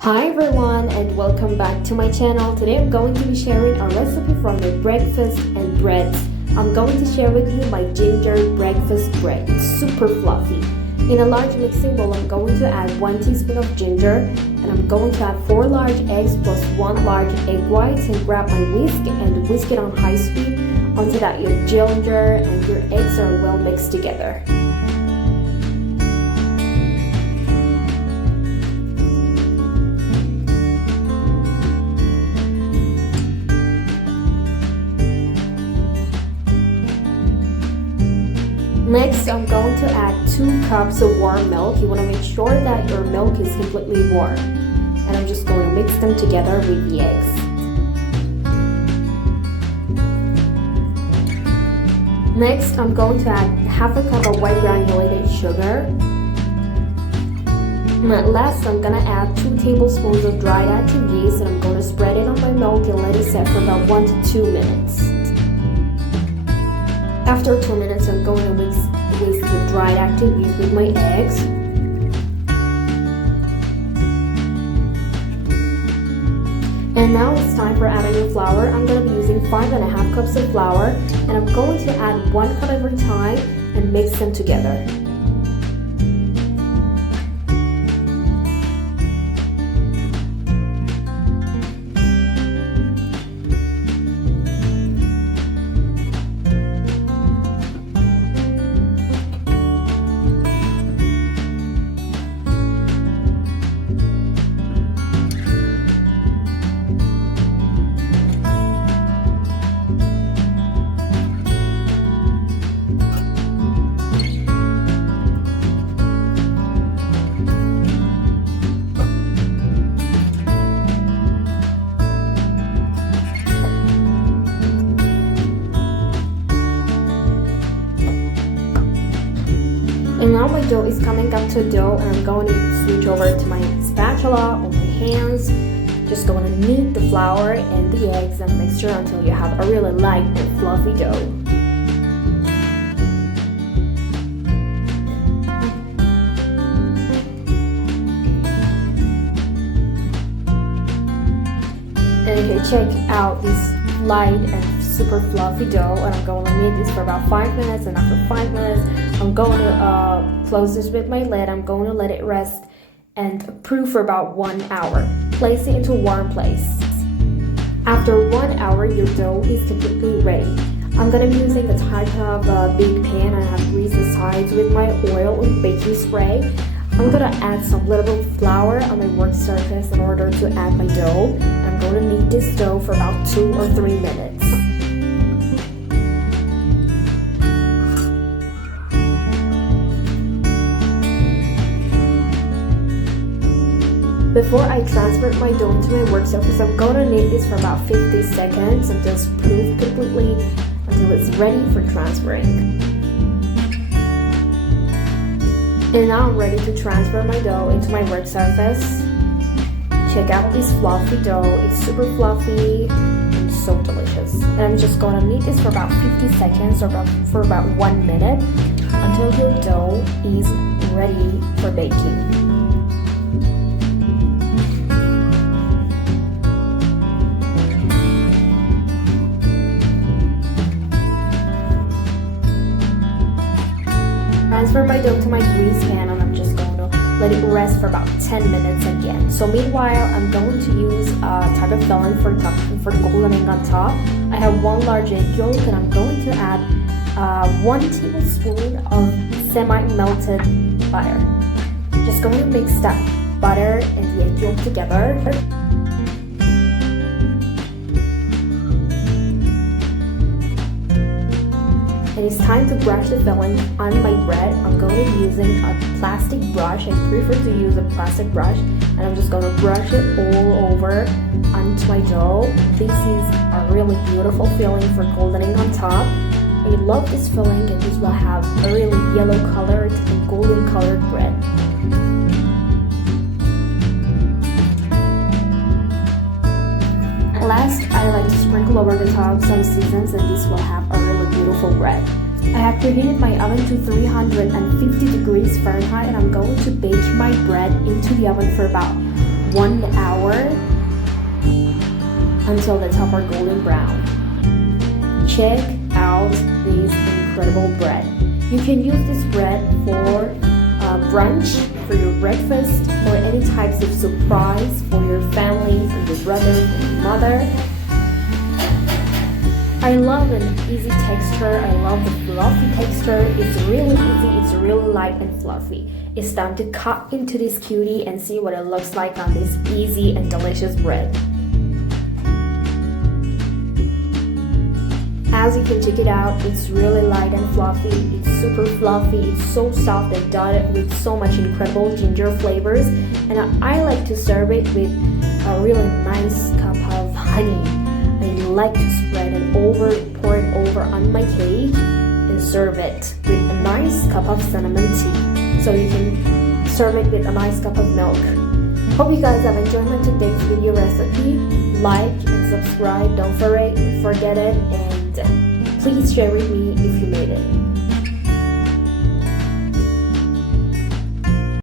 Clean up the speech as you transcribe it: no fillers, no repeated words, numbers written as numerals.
Hi everyone and welcome back to my channel. Today I'm going to be sharing a recipe from my breakfast and breads. I'm going to share with you my ginger breakfast bread. It's super fluffy. In a large mixing bowl, I'm going to add 1 teaspoon of ginger and I'm going to add 4 large eggs plus 1 large egg whites and grab my whisk and whisk it on high speed until that your ginger and your eggs are well mixed together. Next, I'm going to add 2 cups of warm milk. You want to make sure that your milk is completely warm. And I'm just going to mix them together with the eggs. Next, I'm going to add half a cup of white granulated sugar. And at last, I'm going to add 2 tablespoons of dried active yeast and I'm going to spread it on my milk and let it set for about 1 to 2 minutes. After 2 minutes, I'm going to whisk the dried active yeast with my eggs. And now it's time for adding the flour. I'm going to be using 5½ cups of flour and I'm going to add 1 cup every time and mix them together. And now my dough is coming up to a dough and I'm going to switch over to my spatula or my hands. Just going to knead the flour and the eggs and mixture until you have a really light and fluffy dough. And you can check out this light and super fluffy dough, and I'm going to knead this for about 5 minutes, and after 5 minutes I'm going to close this with my lid. I'm going to let it rest and brew for about 1 hour. Place it into a warm place. After 1 hour, your dough is completely ready. I'm going to be using the type of big pan. I have greased the sides with my oil and baking spray. I'm going to add some little bit of flour on my work surface in order to add my dough. I'm going to knead this dough for about 2 or 3 minutes. Before I transfer my dough into my work surface, I'm going to knead this for about 50 seconds until it's proofed completely, until it's ready for transferring. And now I'm ready to transfer my dough into my work surface. Check out this fluffy dough. It's super fluffy and so delicious. And I'm just going to knead this for about 50 seconds or for about 1 minute until your dough is ready for baking. Transfer my dough to my grease pan and I'm just going to let it rest for about 10 minutes again. So meanwhile, I'm going to use a type of filling for the goldening on top. I have 1 large egg yolk and I'm going to add 1 tablespoon of semi-melted butter. Just going to mix that butter and the egg yolk together. And it's time to brush the filling on my bread. I'm going to be using a plastic brush. I prefer to use a plastic brush. And I'm just going to brush it all over onto my dough. This is a really beautiful filling for goldening on top. I love this filling and this will have a really yellow colored and golden colored bread. Last, I like to sprinkle over the top some seasons and this will have a really beautiful bread. I have preheated my oven to 350 degrees Fahrenheit and I'm going to bake my bread into the oven for about 1 hour until the top are golden brown. Check out this incredible bread. You can use this bread for brunch, for your breakfast, or any types of surprise for your family, for your brother, for your mother. I love an easy texture. I love the fluffy texture. It's really easy. It's really light and fluffy. It's time to cut into this cutie and see what it looks like on this easy and delicious bread. As you can check it out, it's really light and fluffy. It's super fluffy. It's so soft and dotted with so much incredible ginger flavors. And I like to serve it with a really nice cup of honey. I like to spread it over, pour it over on my cake and serve it with a nice cup of cinnamon tea. So you can serve it with a nice cup of milk. Hope you guys have enjoyed my today's video recipe. Like and subscribe, don't forget it, and please share with me if you made it.